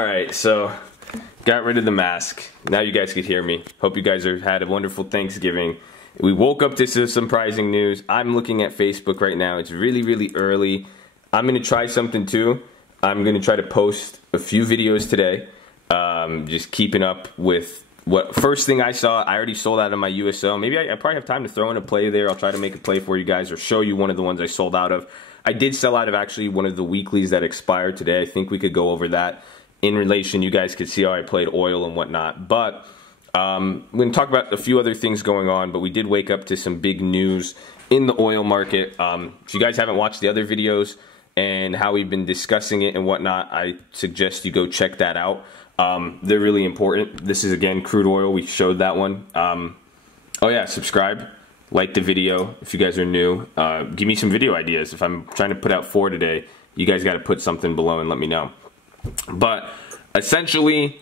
Alright, so got rid of the mask. Now you guys could hear me. Hope you guys had a wonderful Thanksgiving. We woke up to some surprising news. I'm looking at Facebook right now. It's really, really early. I'm going to try something too. I'm going to try to post a few videos today. Just keeping up with what first thing I saw. I already sold out of my USO. Maybe I probably have time to throw in a play there. I'll try to make a play for you guys or show you one of the ones I sold out of. I did sell out of actually one of the weeklies that expired today. I think we could go over that in relation. You guys could see how I played oil and whatnot. But we're going to talk about a few other things going on. But we did wake up to some big news in the oil market. If you guys haven't watched the other videos and how we've been discussing it and whatnot, I suggest you go check that out. They're really important. This is, again, crude oil. We showed that one. Oh yeah, subscribe, like the video if you guys are new. Give me some video ideas. If I'm trying to put out 4 today, you guys got to put something below and let me know. But essentially,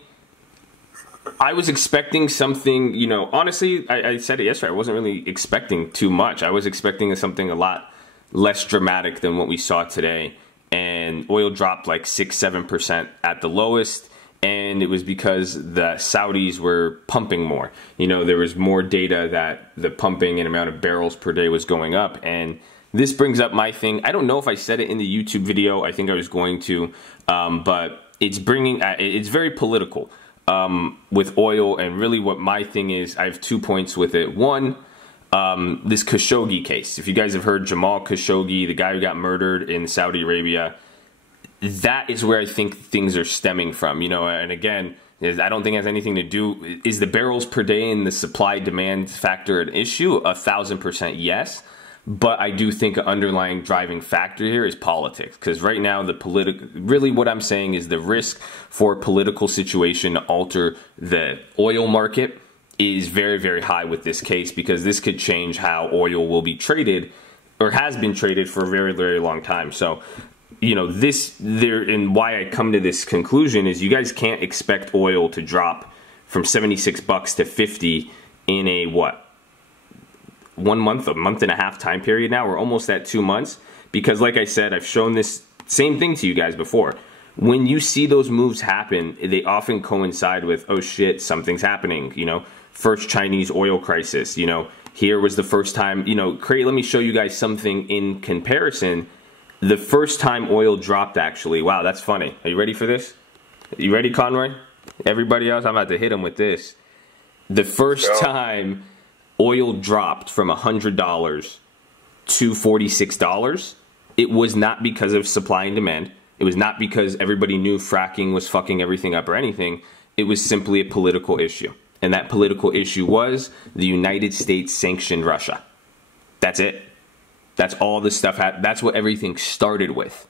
I was expecting something, you know, honestly, I said it yesterday, I wasn't really expecting too much. I was expecting something a lot less dramatic than what we saw today. And oil dropped like 6-7% at the lowest. And it was because the Saudis were pumping more. You know, there was more data that the pumping and amount of barrels per day was going up. And this brings up my thing. I don't know if I said it in the YouTube video. I think I was going to. But it's very political with oil. And really what my thing is, I have 2 points with it. One, this Khashoggi case. If you guys have heard Jamal Khashoggi, the guy who got murdered in Saudi Arabia, that is where I think things are stemming from, you know. And again, I don't think it has anything to do, is the barrels per day and the supply demand factor an issue? 1000% yes. But I do think an underlying driving factor here is politics. Because right now, really what I'm saying is the risk for a political situation to alter the oil market is very, very high with this case, because this could change how oil will be traded, or has been traded for a very, very long time. So, you know, and why I come to this conclusion is you guys can't expect oil to drop from 76 bucks to 50 in a, what, a month and a half time period now. We're almost at 2 months, because like I said, I've shown this same thing to you guys before. When you see those moves happen, they often coincide with, oh shit, something's happening, you know, first Chinese oil crisis, you know, here was the first time, you know, let me show you guys something in comparison. The first time oil dropped, actually, wow, that's funny. Are you ready for this? You ready, Conroy? Everybody else, I'm about to hit him with this. The first time oil dropped from $100 to $46, it was not because of supply and demand. It was not because everybody knew fracking was fucking everything up or anything. It was simply a political issue. And that political issue was the United States sanctioned Russia. That's it. That's all this stuff. That's what everything started with.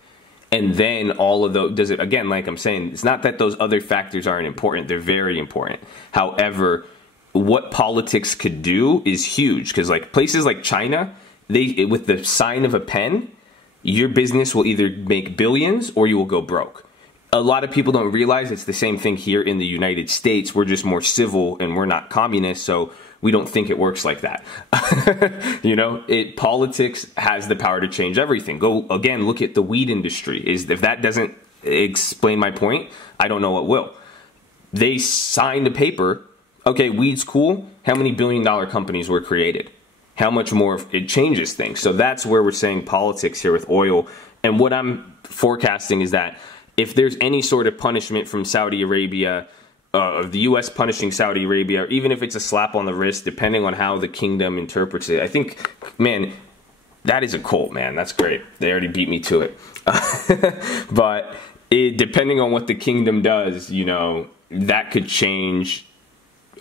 And then all of those, again, like I'm saying, it's not that those other factors aren't important. They're very important. However, what politics could do is huge. Because like places like China, with the sign of a pen, your business will either make billions or you will go broke. A lot of people don't realize it's the same thing here in the United States. We're just more civil and we're not communist, so we don't think it works like that. You know, politics has the power to change everything. Go, again, look at the weed industry. If that doesn't explain my point, I don't know what will. They signed a paper, okay, weed's cool. How many billion-dollar companies were created? How much more it changes things? So that's where we're saying politics here with oil. And what I'm forecasting is that if there's any sort of punishment from Saudi Arabia, of the U.S. punishing Saudi Arabia, or even if it's a slap on the wrist, depending on how the kingdom interprets it, I think, man, that is a cult, man. That's great. They already beat me to it. But depending on what the kingdom does, you know, that could change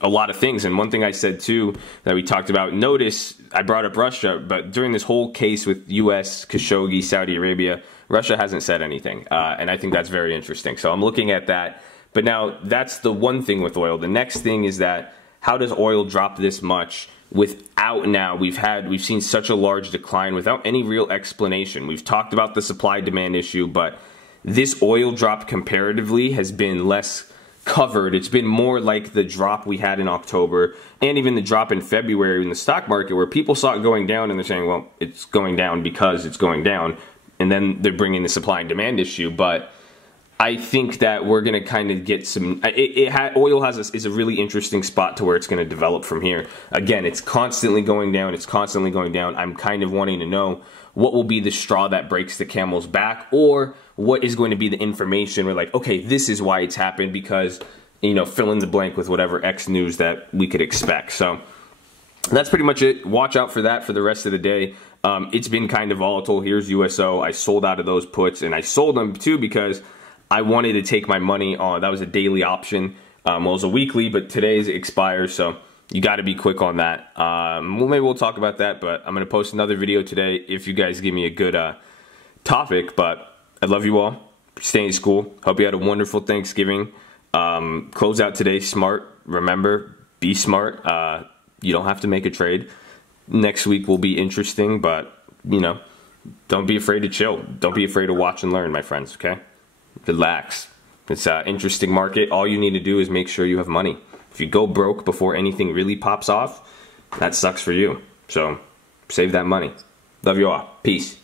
a lot of things. And one thing I said, too, that we talked about, notice I brought up Russia, but during this whole case with U.S., Khashoggi, Saudi Arabia, Russia hasn't said anything. And I think that's very interesting. So I'm looking at that. But now that's the one thing with oil. The next thing is that how does oil drop this much without now we've seen such a large decline without any real explanation. We've talked about the supply demand issue, but this oil drop comparatively has been less covered. It's been more like the drop we had in October and even the drop in February in the stock market, where people saw it going down and they're saying, well, it's going down because it's going down. And then they're bringing the supply and demand issue. But I think that we're going to kind of get some, oil is a really interesting spot to where it's going to develop from here. Again, it's constantly going down. It's constantly going down. I'm kind of wanting to know what will be the straw that breaks the camel's back, or what is going to be the information where like, okay, this is why it's happened because, you know, fill in the blank with whatever X news that we could expect. So that's pretty much it. Watch out for that for the rest of the day. It's been kind of volatile. Here's USO. I sold out of those puts, and I sold them too because I wanted to take my money on, that was a daily option. Well, it was a weekly, but today's expires, so you got to be quick on that. Well, maybe we'll talk about that, but I'm going to post another video today if you guys give me a good topic. But I love you all. Stay in school. Hope you had a wonderful Thanksgiving. Close out today smart. Remember, be smart. You don't have to make a trade. Next week will be interesting, but, you know, don't be afraid to chill. Don't be afraid to watch and learn, my friends, okay? Relax. It's an interesting market. All you need to do is make sure you have money. If you go broke before anything really pops off, that sucks for you. So save that money. Love you all. Peace.